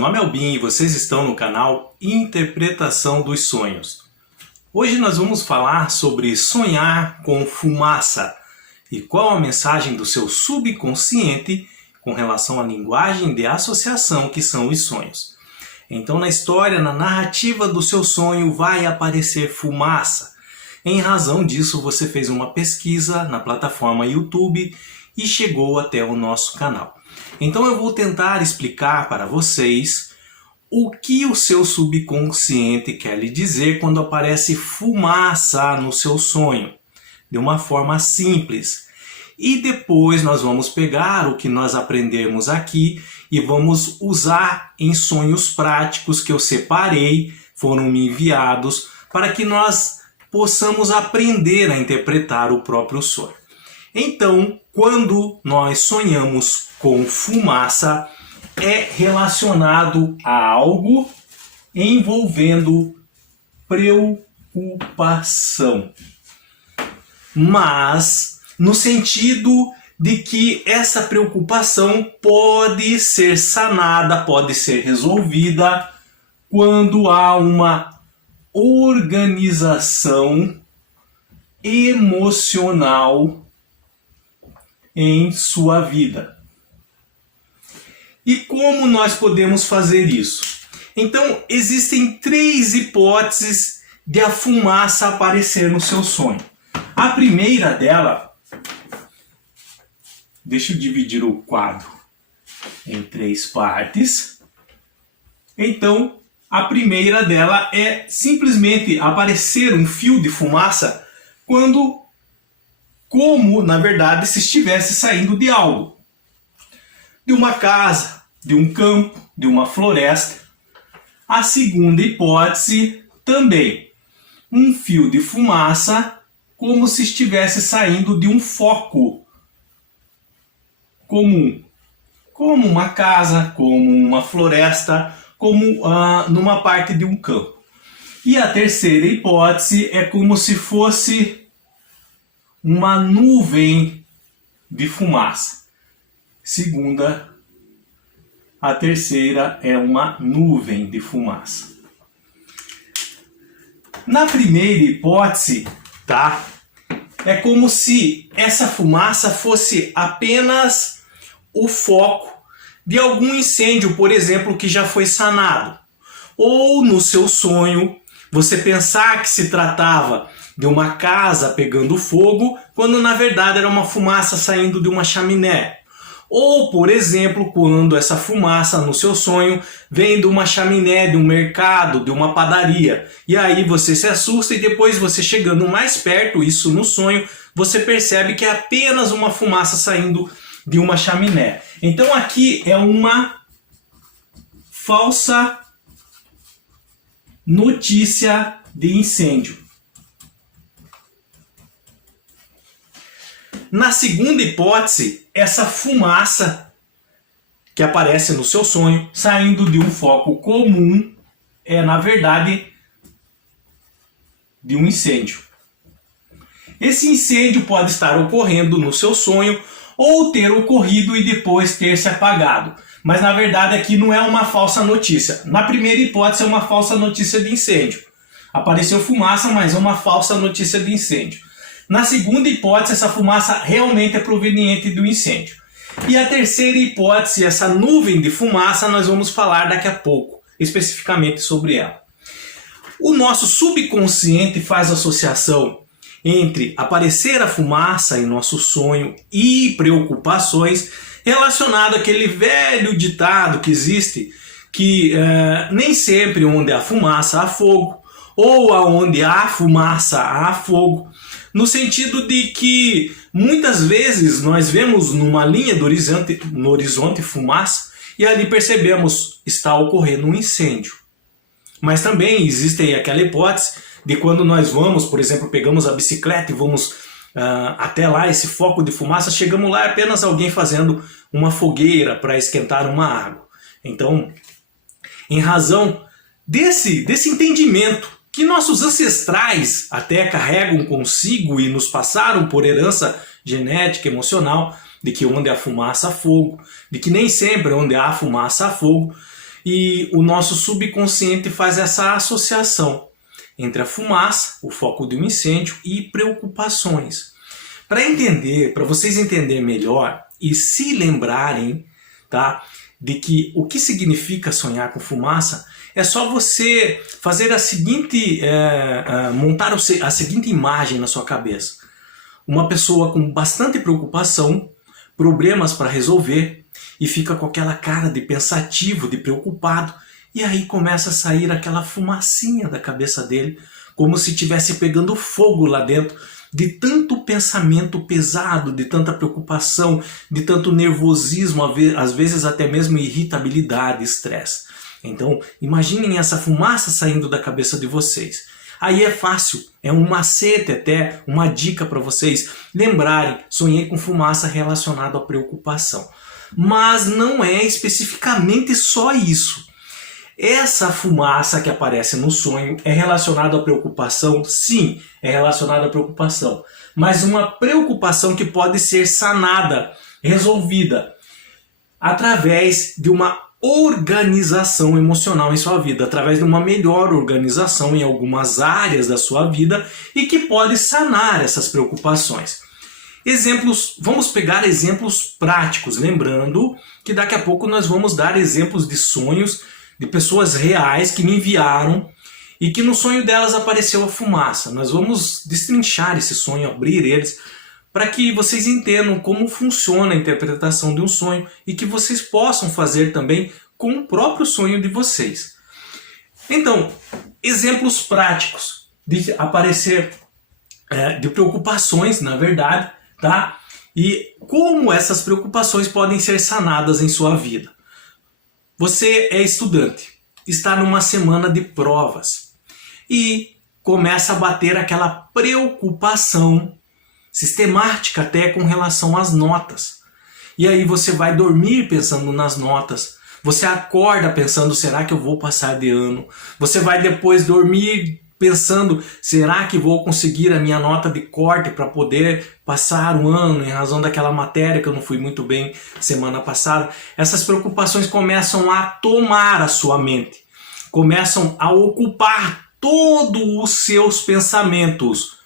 nome é Albin e vocês estão no canal Interpretação dos Sonhos. Hoje nós vamos falar sobre sonhar com fumaça e qual a mensagem do seu subconsciente com relação à linguagem de associação que são os sonhos. Então na história, na narrativa do seu sonho vai aparecer fumaça. Em razão disso você fez uma pesquisa na plataforma YouTube e chegou até o nosso canal. Então eu vou tentar explicar para vocês o que o seu subconsciente quer lhe dizer quando aparece fumaça no seu sonho, de uma forma simples. E depois nós vamos pegar o que nós aprendemos aqui e vamos usar em sonhos práticos que eu separei, foram me enviados, para que nós possamos aprender a interpretar o próprio sonho. Então, quando nós sonhamos com fumaça, é relacionado a algo envolvendo preocupação. Mas no sentido de que essa preocupação pode ser sanada, pode ser resolvida quando há uma organização emocional em sua vida. E como nós podemos fazer isso? Então, existem 3 hipóteses de a fumaça aparecer no seu sonho. A primeira dela, deixa eu dividir o quadro em 3 partes. Então, a primeira dela é simplesmente aparecer um fio de fumaça como na verdade se estivesse saindo de algo. De uma casa, de um campo, de uma floresta. A segunda hipótese também, um fio de fumaça como se estivesse saindo de um foco comum, como uma casa, como uma floresta, como numa parte de um campo. E a terceira hipótese é como se fosse uma nuvem de fumaça. A terceira é uma nuvem de fumaça. Na primeira hipótese, tá? É como se essa fumaça fosse apenas o foco de algum incêndio, por exemplo, que já foi sanado. Ou no seu sonho, você pensar que se tratava de uma casa pegando fogo, quando na verdade era uma fumaça saindo de uma chaminé. Ou, por exemplo, quando essa fumaça no seu sonho vem de uma chaminé, de um mercado, de uma padaria. E aí você se assusta e depois você chegando mais perto, isso no sonho, você percebe que é apenas uma fumaça saindo de uma chaminé. Então aqui é uma falsa notícia de incêndio. Na segunda hipótese, essa fumaça que aparece no seu sonho, saindo de um foco comum, é na verdade de um incêndio. Esse incêndio pode estar ocorrendo no seu sonho ou ter ocorrido e depois ter se apagado. Mas na verdade aqui não é uma falsa notícia. Na primeira hipótese é uma falsa notícia de incêndio. Apareceu fumaça, mas é uma falsa notícia de incêndio. Na segunda hipótese, essa fumaça realmente é proveniente do incêndio. E a terceira hipótese, essa nuvem de fumaça, nós vamos falar daqui a pouco, especificamente sobre ela. O nosso subconsciente faz associação entre aparecer a fumaça em nosso sonho e preocupações relacionado àquele velho ditado que existe, que nem sempre onde há fumaça há fogo, ou aonde há fumaça há fogo. No sentido de que muitas vezes nós vemos numa linha do horizonte, no horizonte fumaça e ali percebemos está ocorrendo um incêndio. Mas também existe aquela hipótese de quando nós vamos, por exemplo, pegamos a bicicleta e vamos até lá, esse foco de fumaça, chegamos lá é apenas alguém fazendo uma fogueira para esquentar uma água. Então, em razão desse entendimento que nossos ancestrais até carregam consigo e nos passaram por herança genética, emocional, de que onde há fumaça há fogo, de que nem sempre onde há fumaça há fogo, e o nosso subconsciente faz essa associação entre a fumaça, o foco de um incêndio, e preocupações. Para vocês entenderem melhor e se lembrarem, tá, de que o que significa sonhar com fumaça, é só você fazer montar a seguinte imagem na sua cabeça. Uma pessoa com bastante preocupação, problemas para resolver, e fica com aquela cara de pensativo, de preocupado, e aí começa a sair aquela fumacinha da cabeça dele, como se estivesse pegando fogo lá dentro, de tanto pensamento pesado, de tanta preocupação, de tanto nervosismo, às vezes até mesmo irritabilidade, estresse. Então, imaginem essa fumaça saindo da cabeça de vocês. Aí é fácil, é um macete até, uma dica para vocês lembrarem, sonhei com fumaça relacionada à preocupação. Mas não é especificamente só isso. Essa fumaça que aparece no sonho é relacionada à preocupação? Sim, é relacionada à preocupação. Mas uma preocupação que pode ser sanada, resolvida, através de uma organização emocional em sua vida, através de uma melhor organização em algumas áreas da sua vida e que pode sanar essas preocupações. Vamos pegar exemplos práticos, lembrando que daqui a pouco nós vamos dar exemplos de sonhos de pessoas reais que me enviaram e que no sonho delas apareceu a fumaça. Nós vamos destrinchar esse sonho, abrir eles, para que vocês entendam como funciona a interpretação de um sonho e que vocês possam fazer também com o próprio sonho de vocês. Então, exemplos práticos de aparecer, de preocupações, na verdade, tá? E como essas preocupações podem ser sanadas em sua vida. Você é estudante, está numa semana de provas e começa a bater aquela preocupação sistemática até com relação às notas. E aí você vai dormir pensando nas notas, você acorda pensando, será que eu vou passar de ano? Você vai depois dormir pensando, será que vou conseguir a minha nota de corte para poder passar o ano em razão daquela matéria que eu não fui muito bem semana passada? Essas preocupações começam a tomar a sua mente, começam a ocupar todos os seus pensamentos.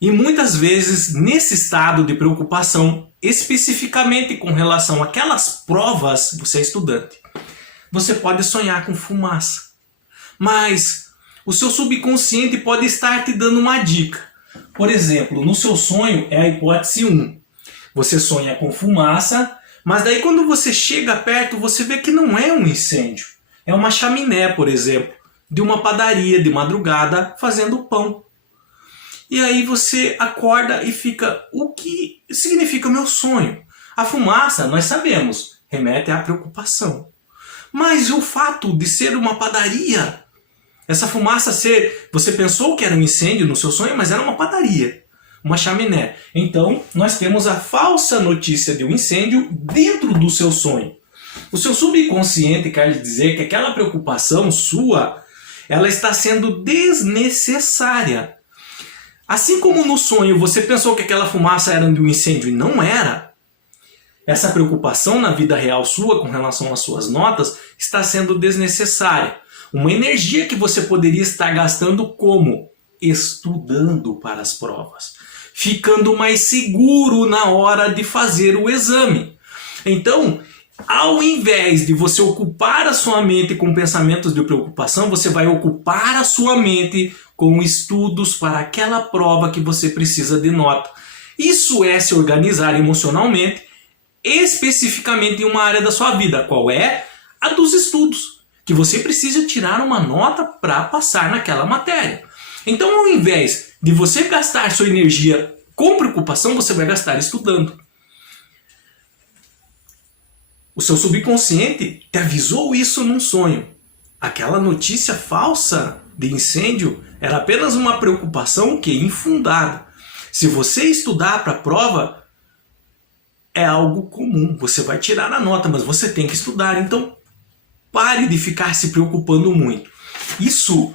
E muitas vezes, nesse estado de preocupação, especificamente com relação àquelas provas, você é estudante, você pode sonhar com fumaça. Mas o seu subconsciente pode estar te dando uma dica. Por exemplo, no seu sonho é a hipótese 1. Você sonha com fumaça, mas daí quando você chega perto, você vê que não é um incêndio. É uma chaminé, por exemplo, de uma padaria de madrugada fazendo pão. E aí você acorda e fica, o que significa o meu sonho? A fumaça, nós sabemos, remete à preocupação. Mas o fato de ser uma padaria, essa fumaça você pensou que era um incêndio no seu sonho, mas era uma padaria, uma chaminé. Então, nós temos a falsa notícia de um incêndio dentro do seu sonho. O seu subconsciente quer lhe dizer que aquela preocupação sua, ela está sendo desnecessária. Assim como no sonho você pensou que aquela fumaça era de um incêndio e não era, essa preocupação na vida real sua com relação às suas notas está sendo desnecessária. Uma energia que você poderia estar gastando como? Estudando para as provas. Ficando mais seguro na hora de fazer o exame. Então, ao invés de você ocupar a sua mente com pensamentos de preocupação, você vai ocupar a sua mente com estudos para aquela prova que você precisa de nota. Isso é se organizar emocionalmente, especificamente em uma área da sua vida. Qual é? A dos estudos. Que você precisa tirar uma nota para passar naquela matéria. Então, ao invés de você gastar sua energia com preocupação, você vai gastar estudando. O seu subconsciente te avisou isso num sonho. Aquela notícia falsa de incêndio era apenas uma preocupação que é infundada. Se você estudar para a prova, é algo comum. Você vai tirar a nota, mas você tem que estudar. Então, pare de ficar se preocupando muito. Isso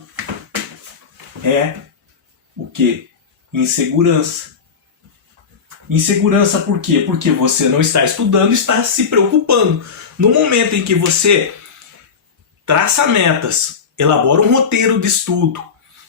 é o quê? Insegurança. Insegurança por quê? Porque você não está estudando, está se preocupando. No momento em que você traça metas, elabora um roteiro de estudo,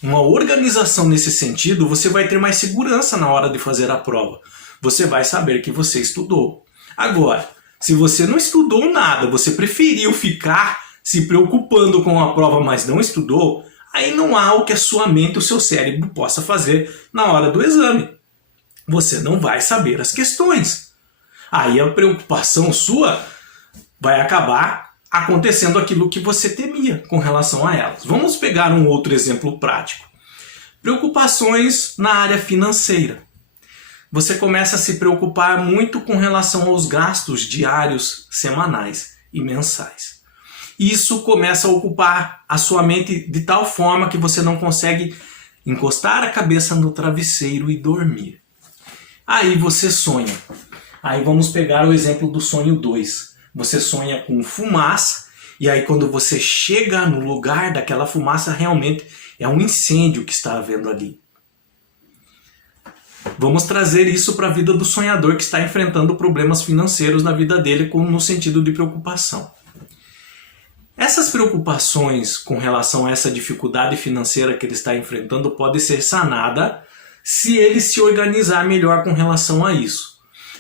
uma organização nesse sentido, você vai ter mais segurança na hora de fazer a prova. Você vai saber que você estudou. Agora, se você não estudou nada, você preferiu ficar se preocupando com a prova, mas não estudou, aí não há o que a sua mente, o seu cérebro possa fazer na hora do exame. Você não vai saber as questões. Aí a preocupação sua vai acabar acontecendo aquilo que você temia com relação a elas. Vamos pegar um outro exemplo prático. Preocupações na área financeira. Você começa a se preocupar muito com relação aos gastos diários, semanais e mensais. Isso começa a ocupar a sua mente de tal forma que você não consegue encostar a cabeça no travesseiro e dormir. Aí você sonha. Aí vamos pegar o exemplo do sonho 2. Você sonha com fumaça e aí quando você chega no lugar daquela fumaça, realmente é um incêndio que está havendo ali. Vamos trazer isso para a vida do sonhador que está enfrentando problemas financeiros na vida dele no sentido de preocupação. Essas preocupações com relação a essa dificuldade financeira que ele está enfrentando pode ser sanada se ele se organizar melhor com relação a isso.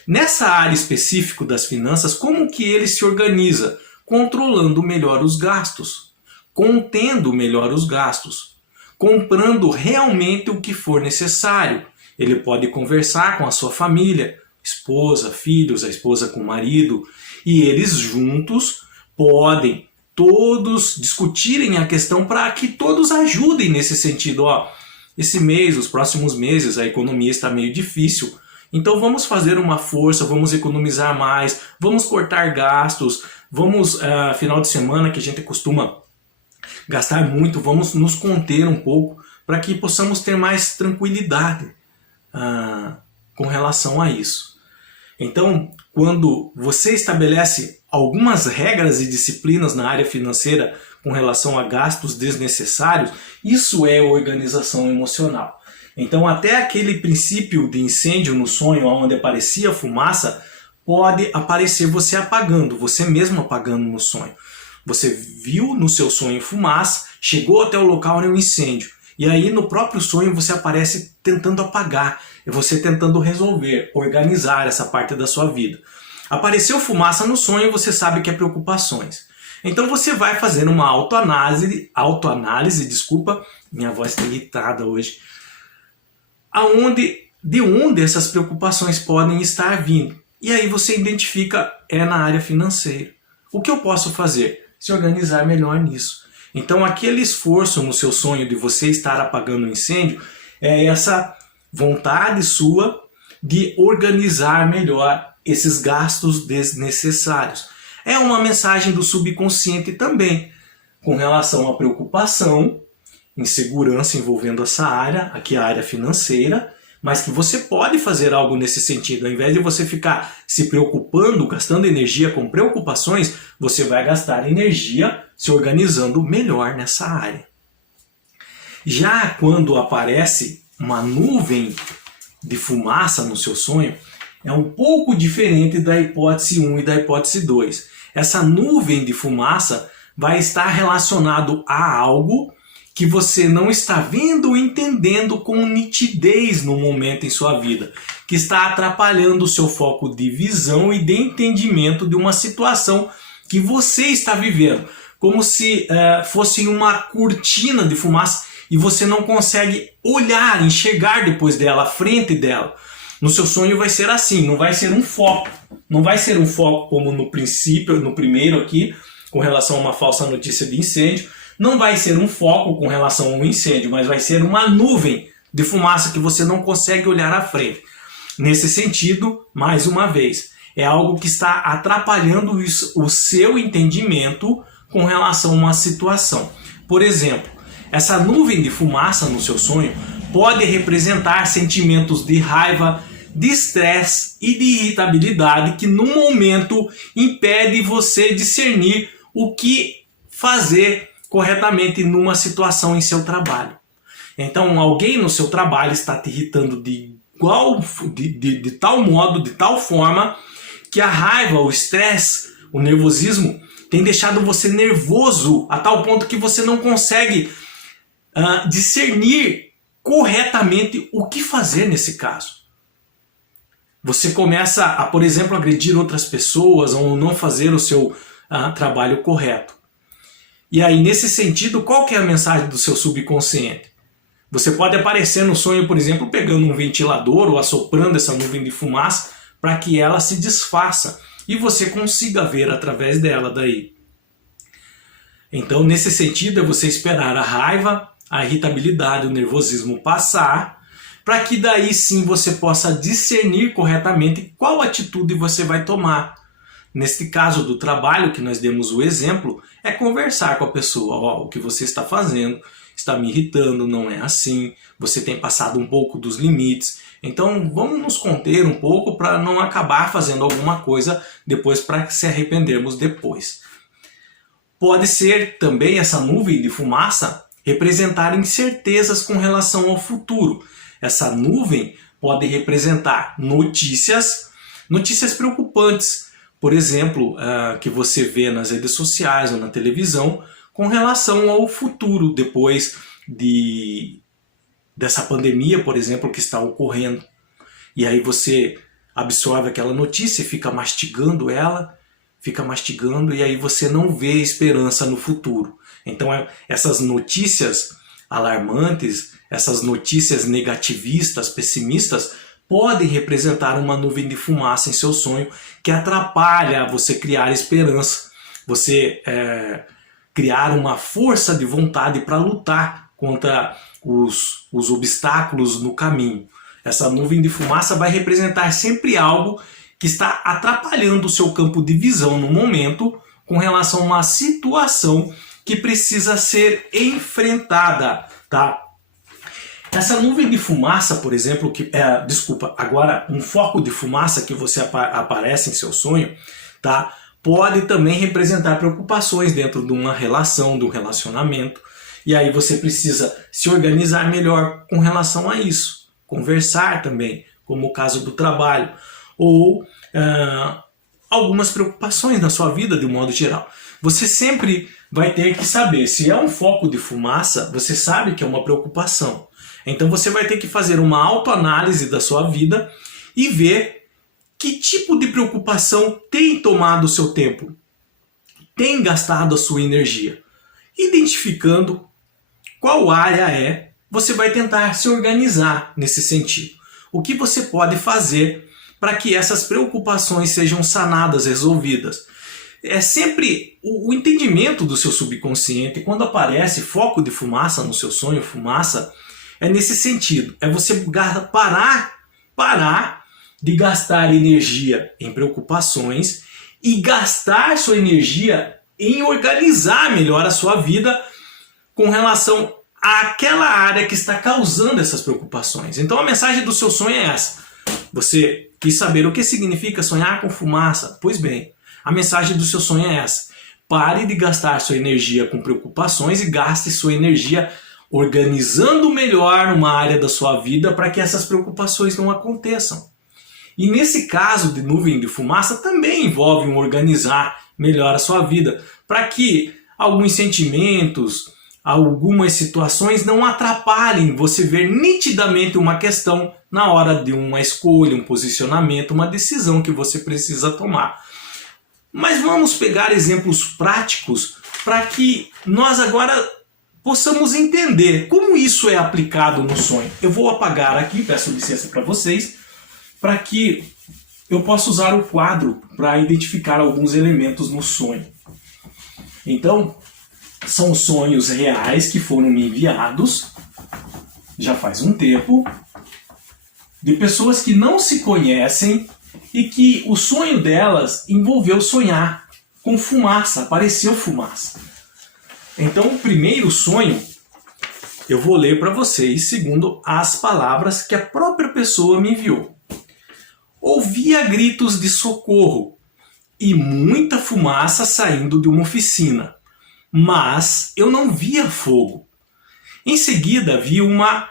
Nessa área específica das finanças, como que ele se organiza? Controlando melhor os gastos, contendo melhor os gastos, comprando realmente o que for necessário. Ele pode conversar com a sua família, esposa, filhos, a esposa com o marido, e eles juntos podem todos discutirem a questão para que todos ajudem nesse sentido. Esse mês, os próximos meses, a economia está meio difícil, então vamos fazer uma força, vamos economizar mais, vamos cortar gastos, vamos, final de semana que a gente costuma gastar muito, vamos nos conter um pouco para que possamos ter mais tranquilidade com relação a isso. Então, quando você estabelece algumas regras e disciplinas na área financeira com relação a gastos desnecessários, isso é organização emocional. Então, até aquele princípio de incêndio no sonho, onde aparecia fumaça, pode aparecer você apagando, você mesmo apagando no sonho. Você viu no seu sonho fumaça, chegou até o local onde é um incêndio. E aí no próprio sonho você aparece tentando apagar, e você tentando resolver, organizar essa parte da sua vida. Apareceu fumaça no sonho, você sabe que é preocupações. Então você vai fazer uma autoanálise, minha voz está irritada hoje, de onde essas preocupações podem estar vindo. E aí você identifica, na área financeira. O que eu posso fazer? Se organizar melhor nisso. Então aquele esforço no seu sonho de você estar apagando o incêndio é essa vontade sua de organizar melhor esses gastos desnecessários. É uma mensagem do subconsciente também, com relação à preocupação, insegurança envolvendo essa área, aqui a área financeira, mas que você pode fazer algo nesse sentido. Ao invés de você ficar se preocupando, gastando energia com preocupações, você vai gastar energia se organizando melhor nessa área. Já quando aparece uma nuvem de fumaça no seu sonho, é um pouco diferente da hipótese 1 e da hipótese 2. Essa nuvem de fumaça vai estar relacionado a algo que você não está vendo ou entendendo com nitidez no momento em sua vida, que está atrapalhando o seu foco de visão e de entendimento de uma situação que você está vivendo, como se fosse uma cortina de fumaça e você não consegue olhar, enxergar depois dela, à frente dela. No seu sonho vai ser assim, não vai ser um foco. Não vai ser um foco como no princípio, no primeiro aqui, com relação a uma falsa notícia de incêndio. Não vai ser um foco com relação a um incêndio, mas vai ser uma nuvem de fumaça que você não consegue olhar à frente. Nesse sentido, mais uma vez, é algo que está atrapalhando o seu entendimento com relação a uma situação. Por exemplo, essa nuvem de fumaça no seu sonho pode representar sentimentos de raiva, de estresse e de irritabilidade que no momento impede você discernir o que fazer corretamente numa situação em seu trabalho. Então alguém no seu trabalho está te irritando de tal modo, de tal forma, que a raiva, o estresse, o nervosismo tem deixado você nervoso a tal ponto que você não consegue discernir corretamente o que fazer nesse caso. Você começa a, por exemplo, agredir outras pessoas ou não fazer o seu trabalho correto. E aí, nesse sentido, qual que é a mensagem do seu subconsciente? Você pode aparecer no sonho, por exemplo, pegando um ventilador ou assoprando essa nuvem de fumaça para que ela se desfaça e você consiga ver através dela daí. Então, nesse sentido, é você esperar a raiva, a irritabilidade, o nervosismo passar, para que daí sim você possa discernir corretamente qual atitude você vai tomar. Neste caso do trabalho, que nós demos o exemplo, é conversar com a pessoa. O que você está fazendo está me irritando, não é assim, você tem passado um pouco dos limites, então vamos nos conter um pouco para não acabar fazendo alguma coisa depois para se arrependermos depois. Pode ser também essa nuvem de fumaça representar incertezas com relação ao futuro. Essa nuvem pode representar notícias preocupantes, por exemplo, que você vê nas redes sociais ou na televisão com relação ao futuro depois dessa pandemia, por exemplo, que está ocorrendo. E aí você absorve aquela notícia e fica mastigando ela, e aí você não vê esperança no futuro. Então essas notícias alarmantes, essas notícias negativistas, pessimistas, podem representar uma nuvem de fumaça em seu sonho que atrapalha você criar esperança, você criar uma força de vontade para lutar contra os obstáculos no caminho. Essa nuvem de fumaça vai representar sempre algo que está atrapalhando o seu campo de visão no momento com relação a uma situação que precisa ser enfrentada, tá? Essa nuvem de fumaça, por exemplo, agora um foco de fumaça que você aparece em seu sonho, tá? Pode também representar preocupações dentro de uma relação, de um relacionamento. E aí você precisa se organizar melhor com relação a isso. Conversar também, como o caso do trabalho. Ou algumas preocupações na sua vida de um modo geral. Você sempre vai ter que saber, se é um foco de fumaça, você sabe que é uma preocupação. Então você vai ter que fazer uma autoanálise da sua vida e ver que tipo de preocupação tem tomado o seu tempo, tem gastado a sua energia. Identificando qual área você vai tentar se organizar nesse sentido. O que você pode fazer para que essas preocupações sejam sanadas, resolvidas. É sempre o entendimento do seu subconsciente, quando aparece foco de fumaça no seu sonho, fumaça, é nesse sentido. É você parar de gastar energia em preocupações e gastar sua energia em organizar melhor a sua vida com relação àquela área que está causando essas preocupações. Então a mensagem do seu sonho é essa. Você quis saber o que significa sonhar com fumaça? Pois bem, a mensagem do seu sonho é essa. Pare de gastar sua energia com preocupações e gaste sua energia organizando melhor uma área da sua vida para que essas preocupações não aconteçam. E nesse caso de nuvem de fumaça também envolve um organizar melhor a sua vida, para que alguns sentimentos, algumas situações não atrapalhem você ver nitidamente uma questão na hora de uma escolha, um posicionamento, uma decisão que você precisa tomar. Mas vamos pegar exemplos práticos para que nós agora possamos entender como isso é aplicado no sonho. Eu vou apagar aqui, peço licença para vocês, para que eu possa usar o quadro para identificar alguns elementos no sonho. Então, são sonhos reais que foram me enviados, já faz um tempo, de pessoas que não se conhecem e que o sonho delas envolveu sonhar com fumaça, apareceu fumaça. Então, o primeiro sonho eu vou ler para vocês segundo as palavras que a própria pessoa me enviou. Ouvia gritos de socorro e muita fumaça saindo de uma oficina, mas eu não via fogo. Em seguida, vi uma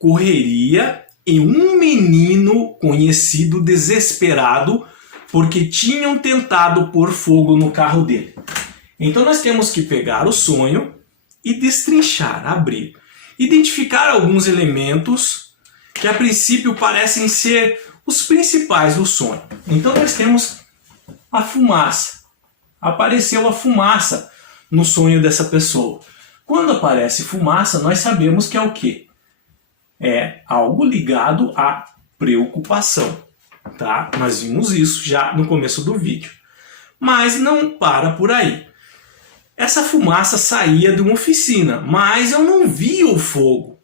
correria e um menino conhecido desesperado porque tinham tentado pôr fogo no carro dele. Então nós temos que pegar o sonho e destrinchar, abrir. Identificar alguns elementos que a princípio parecem ser os principais do sonho. Então nós temos a fumaça. Apareceu a fumaça no sonho dessa pessoa. Quando aparece fumaça, nós sabemos que é o quê? É algo ligado à preocupação. Tá? Nós vimos isso já no começo do vídeo. Mas não para por aí. Essa fumaça saía de uma oficina, mas eu não via o fogo.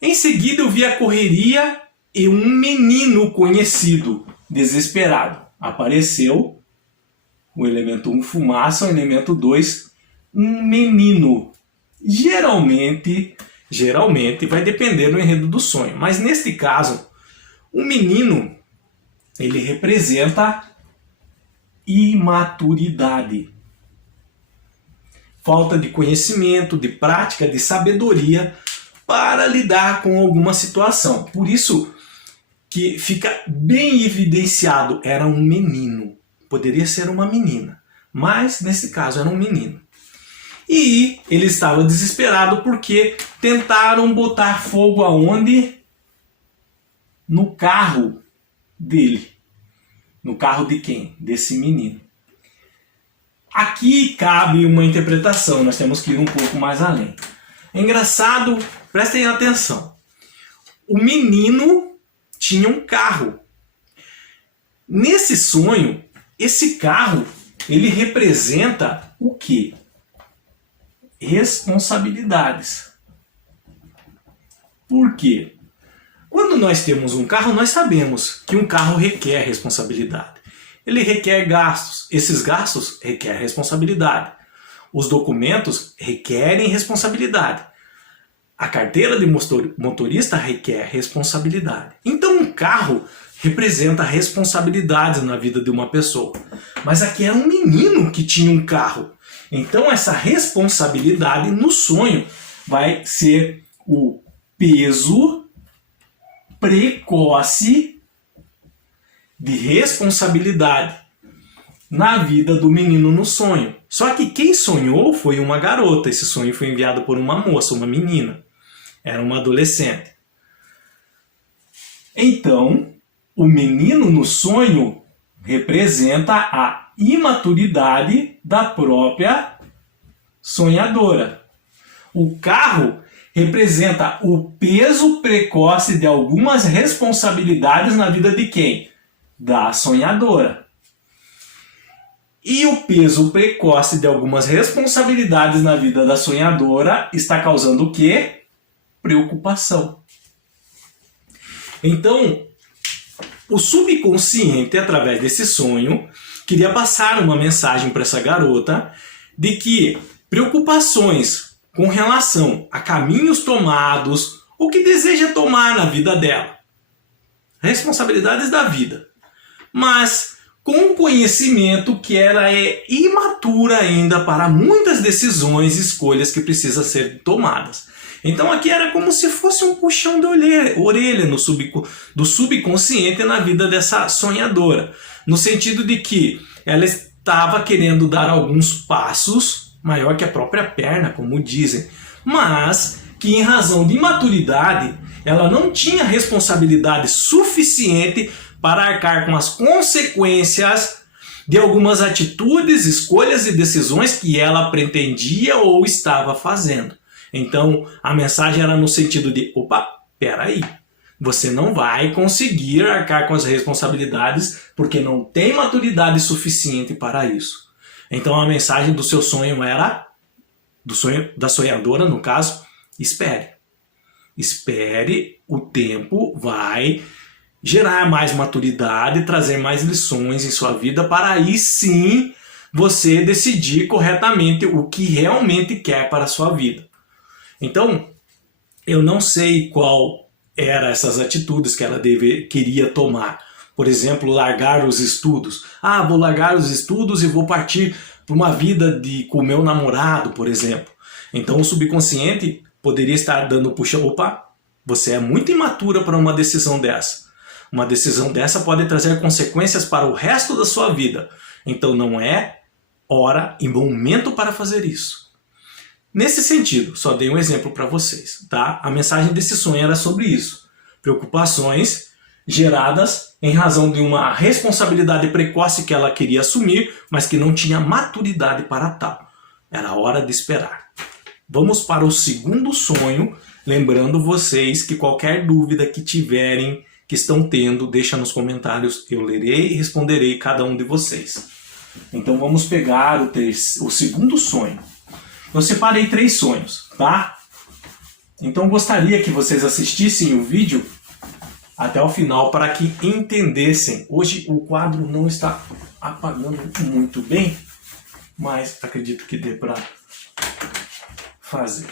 Em seguida eu vi a correria e um menino conhecido, desesperado. Apareceu o elemento 1, fumaça, o elemento 2, um menino. Geralmente vai depender do enredo do sonho, mas neste caso, o menino, ele representa imaturidade. Falta de conhecimento, de prática, de sabedoria para lidar com alguma situação. Por isso que fica bem evidenciado, era um menino. Poderia ser uma menina, mas nesse caso era um menino. E ele estava desesperado porque tentaram botar fogo aonde? No carro dele. No carro de quem? Desse menino. Aqui cabe uma interpretação, nós temos que ir um pouco mais além. É engraçado, prestem atenção. O menino tinha um carro. Nesse sonho, esse carro, ele representa o quê? Responsabilidades. Por quê? Quando nós temos um carro, nós sabemos que um carro requer responsabilidade. Ele requer gastos. Esses gastos requerem responsabilidade. Os documentos requerem responsabilidade. A carteira de motorista requer responsabilidade. Então um carro representa responsabilidades na vida de uma pessoa. Mas aqui era um menino que tinha um carro. Então essa responsabilidade no sonho vai ser o peso precoce de responsabilidade na vida do menino no sonho. Só que quem sonhou foi uma garota. Esse sonho foi enviado por uma moça, uma menina. Era uma adolescente. Então, o menino no sonho representa a imaturidade da própria sonhadora. O carro representa o peso precoce de algumas responsabilidades na vida de quem? Da sonhadora. E o peso precoce de algumas responsabilidades na vida da sonhadora está causando o quê? Preocupação. Então, o subconsciente, através desse sonho, queria passar uma mensagem para essa garota de que preocupações com relação a caminhos tomados, o que deseja tomar na vida dela, responsabilidades da vida, mas com conhecimento que ela é imatura ainda para muitas decisões e escolhas que precisam ser tomadas. Então aqui era como se fosse um puxão de orelha do subconsciente na vida dessa sonhadora. No sentido de que ela estava querendo dar alguns passos, maior que a própria perna, como dizem. Mas que em razão de imaturidade, ela não tinha responsabilidade suficiente para arcar com as consequências de algumas atitudes, escolhas e decisões que ela pretendia ou estava fazendo. Então, a mensagem era no sentido de, opa, peraí, você não vai conseguir arcar com as responsabilidades porque não tem maturidade suficiente para isso. Então, a mensagem do seu sonho era, do sonho da sonhadora, no caso, espere. Espere, o tempo vai gerar mais maturidade, trazer mais lições em sua vida para aí sim você decidir corretamente o que realmente quer para a sua vida. Então, eu não sei qual eram essas atitudes que ela queria tomar. Por exemplo, largar os estudos. Ah, vou largar os estudos e vou partir para uma vida com o meu namorado, por exemplo. Então o subconsciente poderia estar dando puxa, opa, você é muito imatura para uma decisão dessa. Uma decisão dessa pode trazer consequências para o resto da sua vida. Então não é hora e momento para fazer isso. Nesse sentido, só dei um exemplo para vocês, tá? A mensagem desse sonho era sobre isso. Preocupações geradas em razão de uma responsabilidade precoce que ela queria assumir, mas que não tinha maturidade para tal. Era hora de esperar. Vamos para o segundo sonho, lembrando vocês que qualquer dúvida que tiverem, que estão tendo, deixa nos comentários, eu lerei e responderei cada um de vocês. Então vamos pegar o segundo sonho. Eu separei 3 sonhos, tá? Então gostaria que vocês assistissem o vídeo até o final para que entendessem. Hoje o quadro não está apagando muito bem, mas acredito que dê para fazer.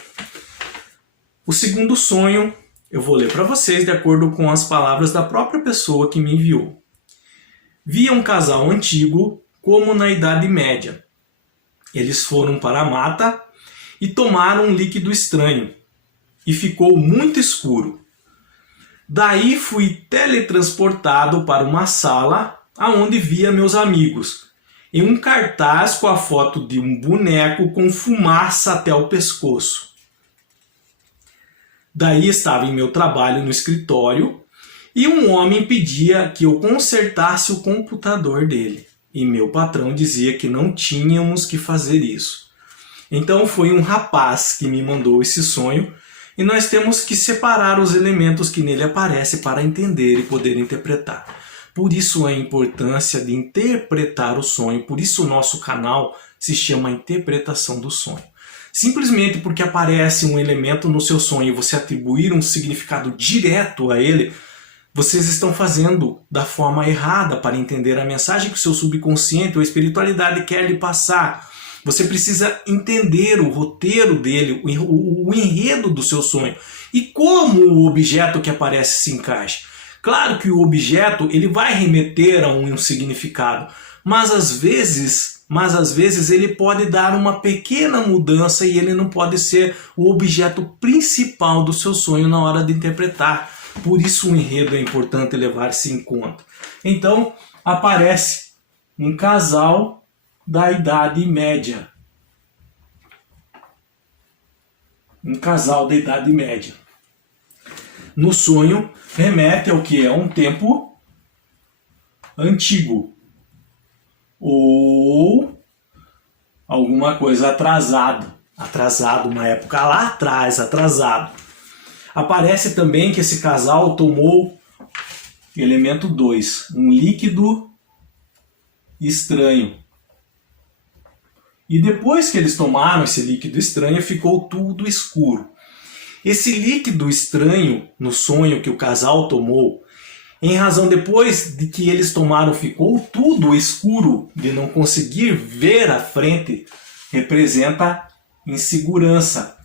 O segundo sonho eu vou ler para vocês de acordo com as palavras da própria pessoa que me enviou. Via um casal antigo como na Idade Média. Eles foram para a mata e tomaram um líquido estranho e ficou muito escuro. Daí fui teletransportado para uma sala onde via meus amigos e um cartaz com a foto de um boneco com fumaça até o pescoço. Daí estava em meu trabalho no escritório e um homem pedia que eu consertasse o computador dele. E meu patrão dizia que não tínhamos que fazer isso. Então foi um rapaz que me mandou esse sonho e nós temos que separar os elementos que nele aparecem para entender e poder interpretar. Por isso a importância de interpretar o sonho, por isso o nosso canal se chama Interpretação do Sonho. Simplesmente porque aparece um elemento no seu sonho e você atribuir um significado direto a ele, vocês estão fazendo da forma errada para entender a mensagem que o seu subconsciente ou espiritualidade quer lhe passar. Você precisa entender o roteiro dele, o enredo do seu sonho e como o objeto que aparece se encaixa. Claro que o objeto ele vai remeter a um significado, mas às vezes ele pode dar uma pequena mudança e ele não pode ser o objeto principal do seu sonho na hora de interpretar. Por isso o enredo é importante levar-se em conta. Então aparece um casal da Idade Média. Um casal da Idade Média. No sonho remete ao que é um tempo antigo. Ou alguma coisa atrasado, uma época lá atrás, atrasado. Aparece também que esse casal tomou elemento 2, um líquido estranho. E depois que eles tomaram esse líquido estranho, ficou tudo escuro. Esse líquido estranho no sonho que o casal tomou, em razão depois de que eles tomaram, ficou tudo escuro, de não conseguir ver à frente, representa insegurança.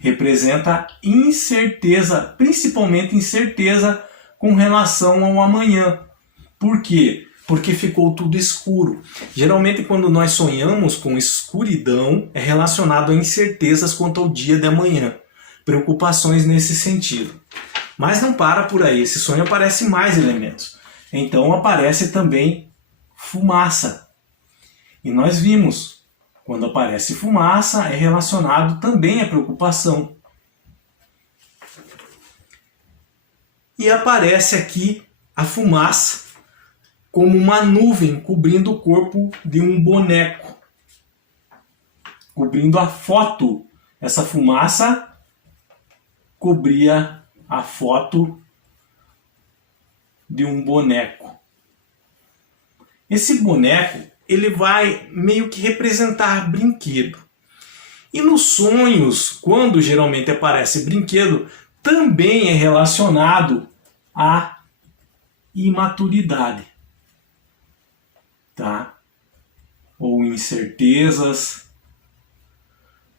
Representa incerteza, principalmente incerteza com relação ao amanhã. Por quê? Porque ficou tudo escuro. Geralmente quando nós sonhamos com escuridão, é relacionado a incertezas quanto ao dia de amanhã. Preocupações nesse sentido. Mas não para por aí, esse sonho aparece mais elementos. Então aparece também fumaça. E nós vimos, quando aparece fumaça, é relacionado também à preocupação. E aparece aqui a fumaça como uma nuvem cobrindo o corpo de um boneco. Cobrindo a foto. Essa fumaça cobria a foto de um boneco. Esse boneco, ele vai meio que representar brinquedo. E nos sonhos, quando geralmente aparece brinquedo, também é relacionado à imaturidade, tá? Ou incertezas.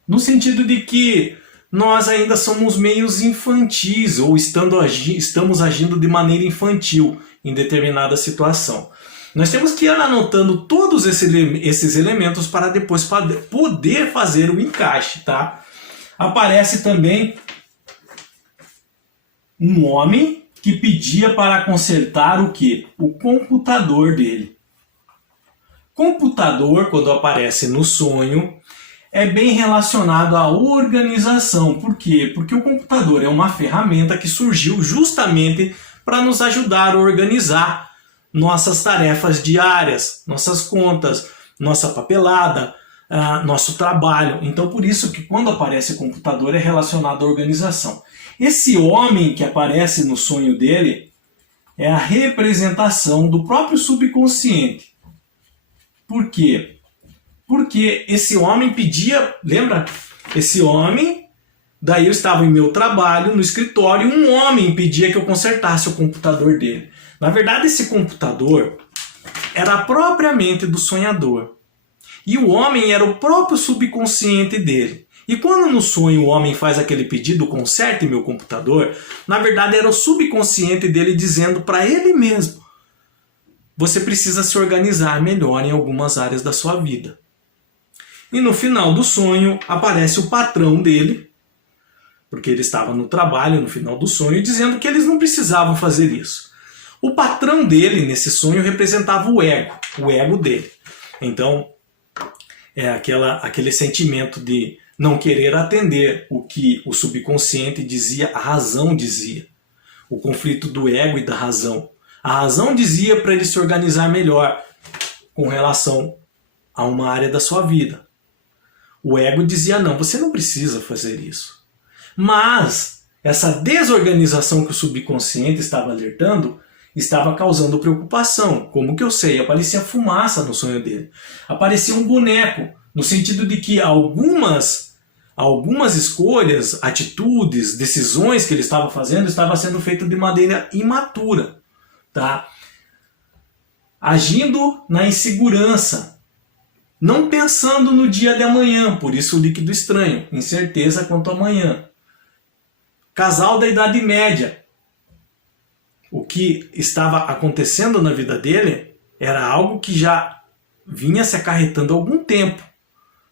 No sentido de que nós ainda somos meios infantis ou estamos agindo de maneira infantil em determinada situação. Nós temos que ir anotando todos esses elementos para depois poder fazer o encaixe, tá? Aparece também um homem que pedia para consertar o quê? O computador dele. Computador, quando aparece no sonho, é bem relacionado à organização. Por quê? Porque o computador é uma ferramenta que surgiu justamente para nos ajudar a organizar nossas tarefas diárias, nossas contas, nossa papelada, nosso trabalho. Então, por isso que quando aparece computador é relacionado à organização. Esse homem que aparece no sonho dele é a representação do próprio subconsciente. Por quê? Porque esse homem pedia, lembra? Esse homem, daí eu estava em meu trabalho, no escritório, e um homem pedia que eu consertasse o computador dele. Na verdade, esse computador era propriamente do sonhador. E o homem era o próprio subconsciente dele. E quando no sonho o homem faz aquele pedido, conserte meu computador, na verdade era o subconsciente dele dizendo para ele mesmo: você precisa se organizar melhor em algumas áreas da sua vida. E no final do sonho aparece o patrão dele, porque ele estava no trabalho no final do sonho, dizendo que eles não precisavam fazer isso. O patrão dele nesse sonho representava o ego dele. Então é aquele sentimento de não querer atender o que o subconsciente dizia, a razão dizia. O conflito do ego e da razão. A razão dizia para ele se organizar melhor com relação a uma área da sua vida. O ego dizia: não, você não precisa fazer isso. Mas essa desorganização que o subconsciente estava alertando estava causando preocupação. Como que eu sei? Aparecia fumaça no sonho dele. Aparecia um boneco, no sentido de que algumas escolhas, atitudes, decisões que ele estava fazendo estavam sendo feitas de maneira imatura, tá? Agindo na insegurança, não pensando no dia de amanhã, por isso o líquido estranho, incerteza quanto ao amanhã. Casal da Idade Média. O que estava acontecendo na vida dele era algo que já vinha se acarretando há algum tempo.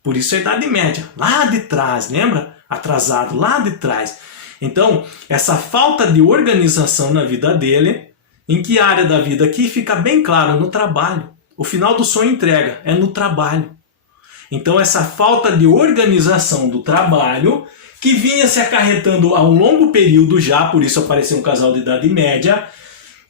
Por isso a Idade Média, lá de trás, lembra? Atrasado, lá de trás. Então, essa falta de organização na vida dele, em que área da vida aqui fica bem claro, no trabalho. O final do sonho entrega, é no trabalho. Então essa falta de organização do trabalho, que vinha se acarretando há um longo período já, por isso apareceu um casal de idade média,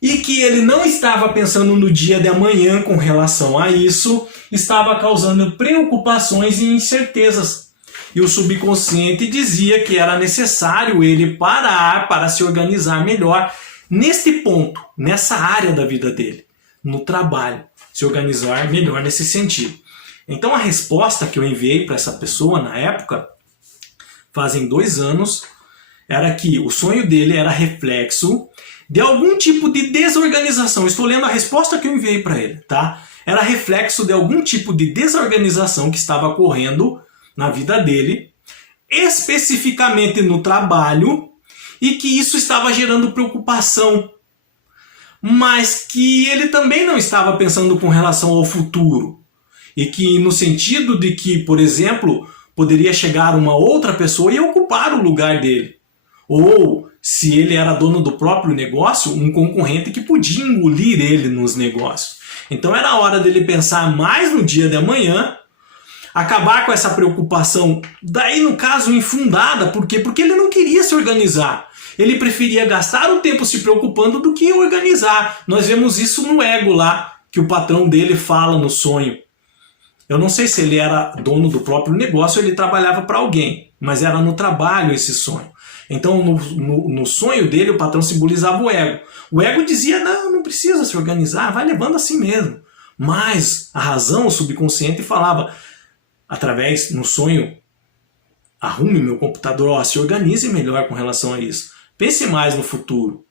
e que ele não estava pensando no dia de amanhã com relação a isso, estava causando preocupações e incertezas. E o subconsciente dizia que era necessário ele parar para se organizar melhor neste ponto, nessa área da vida dele, no trabalho, se organizar melhor nesse sentido. Então a resposta que eu enviei para essa pessoa na época, fazem 2 anos, era que o sonho dele era reflexo de algum tipo de desorganização. Estou lendo a resposta que eu enviei para ele, tá? Era reflexo de algum tipo de desorganização que estava ocorrendo na vida dele, especificamente no trabalho, e que isso estava gerando preocupação, mas que ele também não estava pensando com relação ao futuro, e que no sentido de que, por exemplo, poderia chegar uma outra pessoa e ocupar o lugar dele, ou se ele era dono do próprio negócio, um concorrente que podia engolir ele nos negócios. Então era hora dele pensar mais no dia de amanhã, acabar com essa preocupação, daí no caso infundada. Por quê? Porque ele não queria se organizar. Ele preferia gastar o tempo se preocupando do que organizar. Nós vemos isso no ego lá, que o patrão dele fala no sonho. Eu não sei se ele era dono do próprio negócio ou ele trabalhava para alguém, mas era no trabalho esse sonho. Então no sonho dele o patrão simbolizava o ego. O ego dizia: não precisa se organizar, vai levando assim mesmo. Mas a razão, o subconsciente falava, através, no sonho: arrume meu computador, se organize melhor com relação a isso. Pense mais no futuro.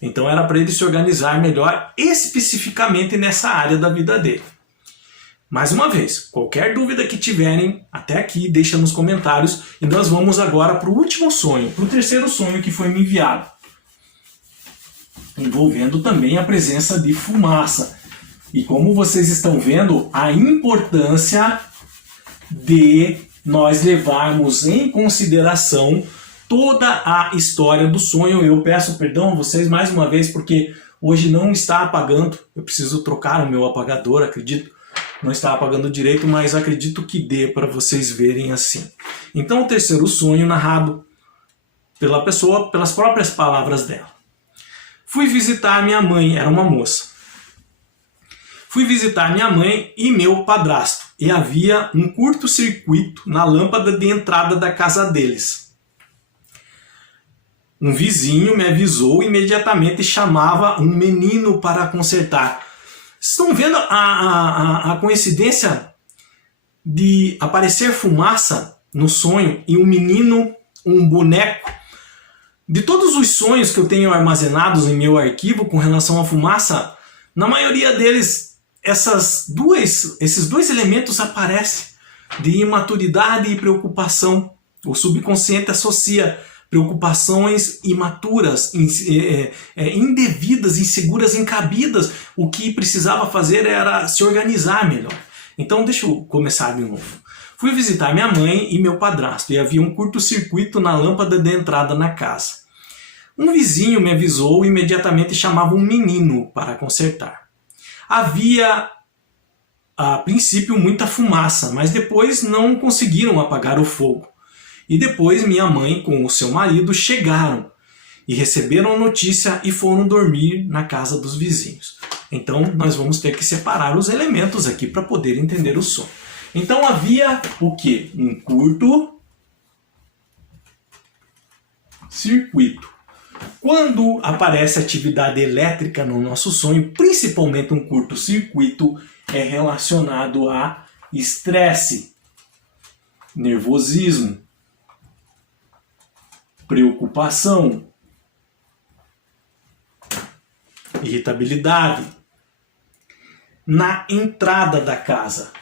Então era para ele se organizar melhor especificamente nessa área da vida dele. Mais uma vez, qualquer dúvida que tiverem até aqui, deixa nos comentários. E nós vamos agora para o último sonho, para o terceiro sonho que foi me enviado, envolvendo também a presença de fumaça. E como vocês estão vendo, a importância de nós levarmos em consideração toda a história do sonho. Eu peço perdão a vocês mais uma vez, porque hoje não está apagando. Eu preciso trocar o meu apagador, acredito. não está apagando direito, mas acredito que dê para vocês verem assim. Então o terceiro sonho narrado pela pessoa, pelas próprias palavras dela. Fui visitar minha mãe, era uma moça. Fui visitar minha mãe e meu padrasto, e havia um curto-circuito na lâmpada de entrada da casa deles. Um vizinho me avisou e imediatamente chamava um menino para consertar. Estão vendo a coincidência de aparecer fumaça no sonho e um menino, um boneco? De todos os sonhos que eu tenho armazenados em meu arquivo com relação à fumaça, na maioria deles, esses dois elementos aparecem, de imaturidade e preocupação. O subconsciente associa preocupações imaturas, indevidas, inseguras, incabidas. O que precisava fazer era se organizar melhor. Então deixa eu começar de novo. Fui visitar minha mãe e meu padrasto e havia um curto-circuito na lâmpada de entrada na casa. Um vizinho me avisou e imediatamente chamava um menino para consertar. Havia, a princípio, muita fumaça, mas depois não conseguiram apagar o fogo. E depois minha mãe com o seu marido chegaram e receberam a notícia e foram dormir na casa dos vizinhos. Então nós vamos ter que separar os elementos aqui para poder entender o sonho. Então havia o quê? Um curto-circuito. Quando aparece atividade elétrica no nosso sonho, principalmente um curto-circuito, é relacionado a estresse, nervosismo, preocupação, irritabilidade. Na entrada da casa.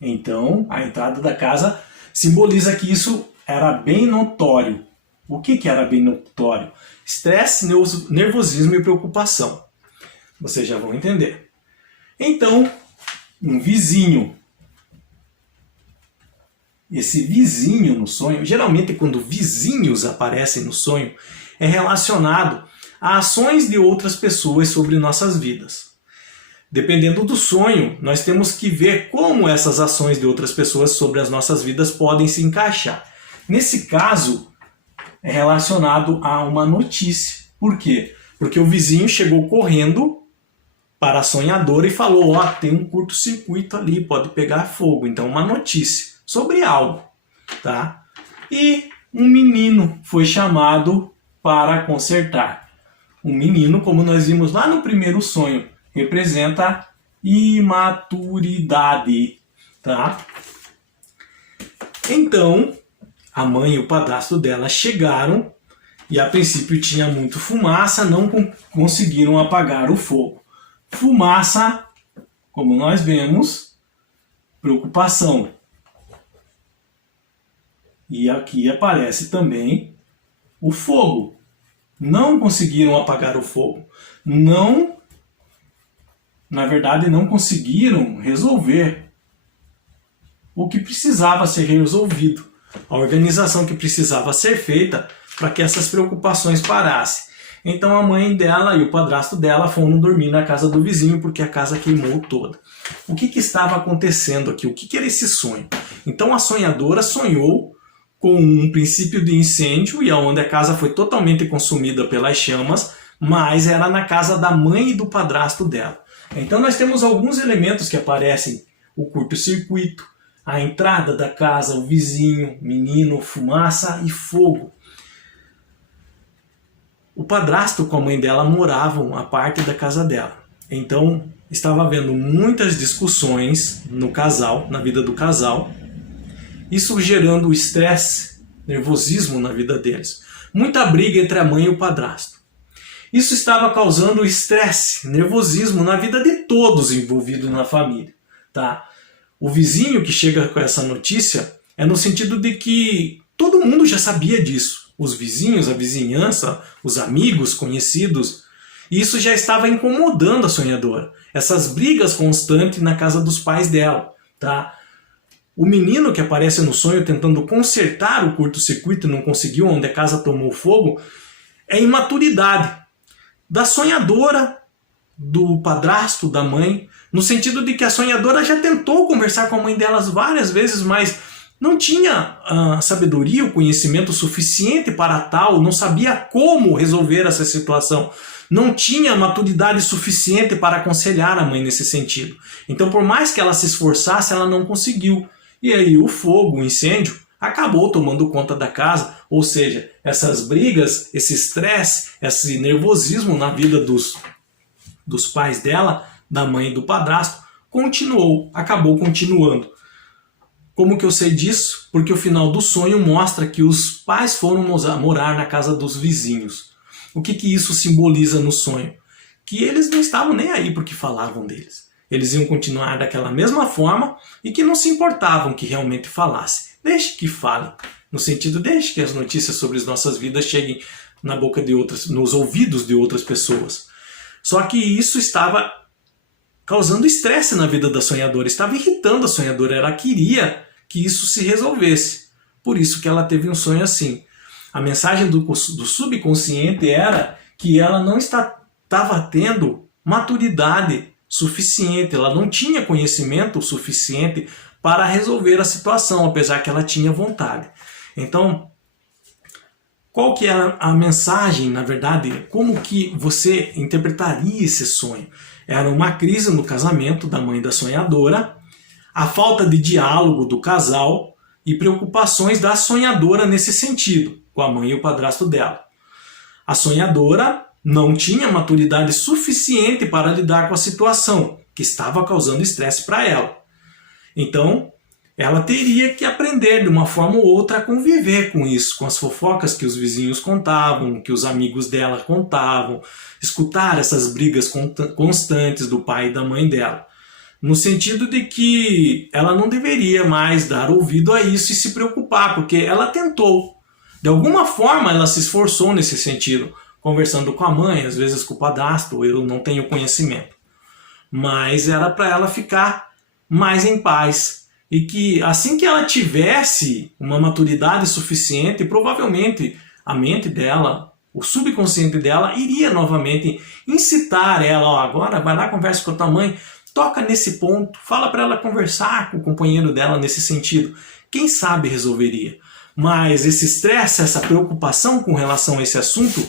Então, a entrada da casa simboliza que isso era bem notório. O que era bem notório? Estresse, nervosismo e preocupação. Vocês já vão entender. Então, um vizinho. Esse vizinho no sonho, geralmente quando vizinhos aparecem no sonho, é relacionado a ações de outras pessoas sobre nossas vidas. Dependendo do sonho, nós temos que ver como essas ações de outras pessoas sobre as nossas vidas podem se encaixar. Nesse caso, é relacionado a uma notícia. Por quê? Porque o vizinho chegou correndo para a sonhadora e falou: ó, tem um curto-circuito ali, pode pegar fogo. Então, uma notícia sobre algo, tá? E um menino foi chamado para consertar. Um menino, como nós vimos lá no primeiro sonho, representa imaturidade, tá? Então, a mãe e o padrasto dela chegaram e a princípio tinha muito fumaça, não conseguiram apagar o fogo. Fumaça, como nós vemos, preocupação. E aqui aparece também o fogo. Não conseguiram apagar o fogo. Na verdade, não conseguiram resolver o que precisava ser resolvido. A organização que precisava ser feita para que essas preocupações parassem. Então a mãe dela e o padrasto dela foram dormir na casa do vizinho porque a casa queimou toda. O que estava acontecendo aqui? O que era esse sonho? Então a sonhadora sonhou com um princípio de incêndio e onde a casa foi totalmente consumida pelas chamas, mas era na casa da mãe e do padrasto dela. Então nós temos alguns elementos que aparecem: o curto-circuito, a entrada da casa, o vizinho, menino, fumaça e fogo. O padrasto com a mãe dela moravam à parte da casa dela. Então estava havendo muitas discussões no casal, na vida do casal, isso gerando estresse, nervosismo na vida deles. Muita briga entre a mãe e o padrasto. Isso estava causando estresse, nervosismo na vida de todos envolvidos na família, tá? O vizinho que chega com essa notícia é no sentido de que todo mundo já sabia disso. Os vizinhos, a vizinhança, os amigos, conhecidos. E isso já estava incomodando a sonhadora. Essas brigas constantes na casa dos pais dela, tá? O menino que aparece no sonho tentando consertar o curto-circuito e não conseguiu, onde a casa tomou fogo, é imaturidade. da sonhadora, do padrasto, da mãe, no sentido de que a sonhadora já tentou conversar com a mãe delas várias vezes, mas não tinha a sabedoria, o conhecimento suficiente para tal, não sabia como resolver essa situação, não tinha maturidade suficiente para aconselhar a mãe nesse sentido. Então, por mais que ela se esforçasse, ela não conseguiu. E aí o fogo, o incêndio, acabou tomando conta da casa, ou seja, essas brigas, esse estresse, esse nervosismo na vida dos pais dela, da mãe e do padrasto, acabou continuando. Como que eu sei disso? Porque o final do sonho mostra que os pais foram morar na casa dos vizinhos. O que isso simboliza no sonho? Que eles não estavam nem aí porque falavam deles. Eles iam continuar daquela mesma forma e que não se importavam que realmente falasse. Deixe que falem. No sentido, deixe que as notícias sobre as nossas vidas cheguem na boca de outras, nos ouvidos de outras pessoas. Só que isso estava causando estresse na vida da sonhadora, estava irritando a sonhadora, ela queria que isso se resolvesse. Por isso que ela teve um sonho assim. A mensagem do subconsciente era que ela não estava tendo maturidade suficiente, ela não tinha conhecimento suficiente para resolver a situação, apesar que ela tinha vontade. Então, qual que era a mensagem, na verdade, como que você interpretaria esse sonho? Era uma crise no casamento da mãe da sonhadora, a falta de diálogo do casal e preocupações da sonhadora nesse sentido, com a mãe e o padrasto dela. A sonhadora não tinha maturidade suficiente para lidar com a situação, que estava causando estresse para ela. Então, ela teria que aprender de uma forma ou outra a conviver com isso, com as fofocas que os vizinhos contavam, que os amigos dela contavam, escutar essas brigas constantes do pai e da mãe dela. No sentido de que ela não deveria mais dar ouvido a isso e se preocupar, porque ela tentou. De alguma forma ela se esforçou nesse sentido, conversando com a mãe, às vezes com o padrasto, eu não tenho conhecimento. Mas era para ela ficar mais em paz. E que assim que ela tivesse uma maturidade suficiente, provavelmente a mente dela, o subconsciente dela, iria novamente incitar ela, ó, agora vai lá, conversa com a tua mãe, toca nesse ponto, fala para ela conversar com o companheiro dela nesse sentido. Quem sabe resolveria. Mas esse estresse, essa preocupação com relação a esse assunto,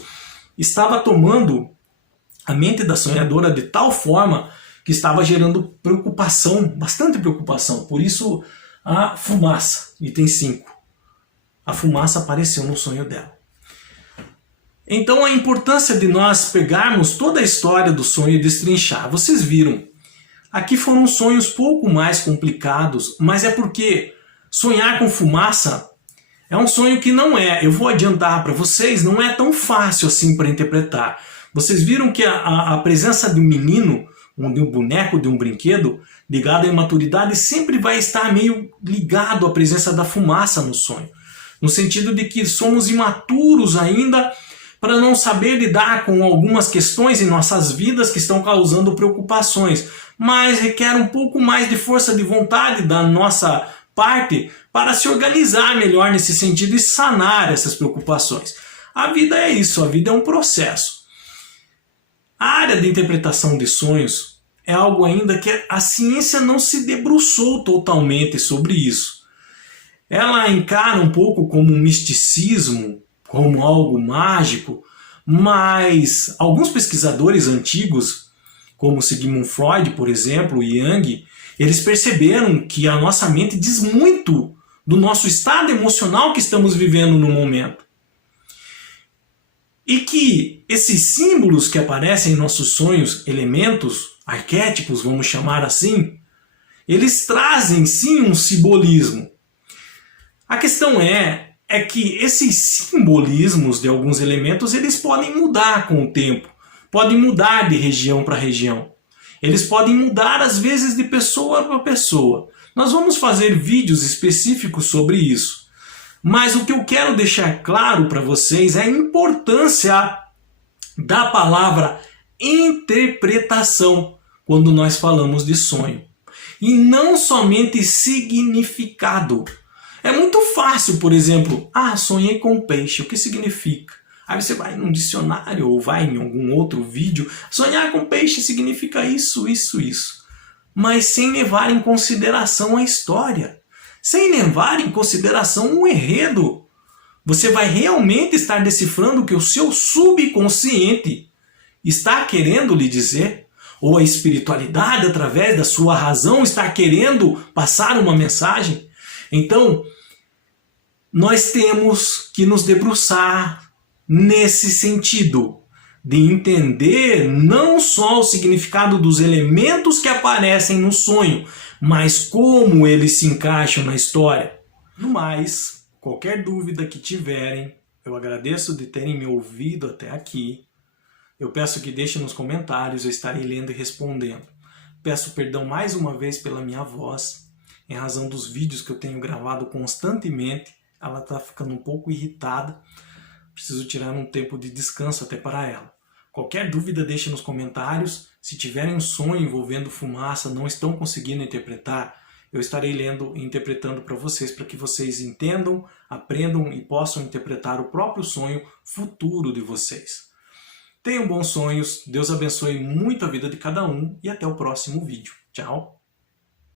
estava tomando a mente da sonhadora de tal forma que estava gerando preocupação, bastante preocupação. Por isso a fumaça, item 5. A fumaça apareceu no sonho dela. Então a importância de nós pegarmos toda a história do sonho e destrinchar. Vocês viram, aqui foram sonhos pouco mais complicados, mas é porque sonhar com fumaça é um sonho que não é, eu vou adiantar para vocês, não é tão fácil assim para interpretar. Vocês viram que a presença de um menino, de um boneco, de um brinquedo, ligado à imaturidade, sempre vai estar meio ligado à presença da fumaça no sonho. No sentido de que somos imaturos ainda para não saber lidar com algumas questões em nossas vidas que estão causando preocupações. Mas requer um pouco mais de força de vontade da nossa parte para se organizar melhor nesse sentido e sanar essas preocupações. A vida é isso, a vida é um processo. A área de interpretação de sonhos é algo ainda que a ciência não se debruçou totalmente sobre isso. Ela encara um pouco como um misticismo, como algo mágico, mas alguns pesquisadores antigos, como Sigmund Freud, por exemplo, e Jung, eles perceberam que a nossa mente diz muito do nosso estado emocional que estamos vivendo no momento. E que esses símbolos que aparecem em nossos sonhos, elementos, arquétipos, vamos chamar assim, eles trazem sim um simbolismo. A questão é que esses simbolismos de alguns elementos, eles podem mudar com o tempo, podem mudar de região para região. Eles podem mudar às vezes de pessoa para pessoa. Nós vamos fazer vídeos específicos sobre isso. Mas o que eu quero deixar claro para vocês é a importância da palavra interpretação quando nós falamos de sonho. E não somente significado. É muito fácil, por exemplo, sonhei com peixe, o que significa? Aí você vai num dicionário ou vai em algum outro vídeo, sonhar com peixe significa isso, isso, isso. Mas sem levar em consideração a história, sem levar em consideração o enredo. Você vai realmente estar decifrando o que o seu subconsciente está querendo lhe dizer? Ou a espiritualidade, através da sua razão, está querendo passar uma mensagem? Então, nós temos que nos debruçar nesse sentido, de entender não só o significado dos elementos que aparecem no sonho, mas como eles se encaixam na história. No mais, qualquer dúvida que tiverem, eu agradeço de terem me ouvido até aqui. Eu peço que deixem nos comentários, eu estarei lendo e respondendo. Peço perdão mais uma vez pela minha voz, em razão dos vídeos que eu tenho gravado constantemente. Ela está ficando um pouco irritada. Preciso tirar um tempo de descanso até para ela. Qualquer dúvida deixe nos comentários. Se tiverem um sonho envolvendo fumaça, não estão conseguindo interpretar, eu estarei lendo e interpretando para que vocês entendam, aprendam e possam interpretar o próprio sonho futuro de vocês. Tenham bons sonhos, Deus abençoe muito a vida de cada um e até o próximo vídeo. Tchau!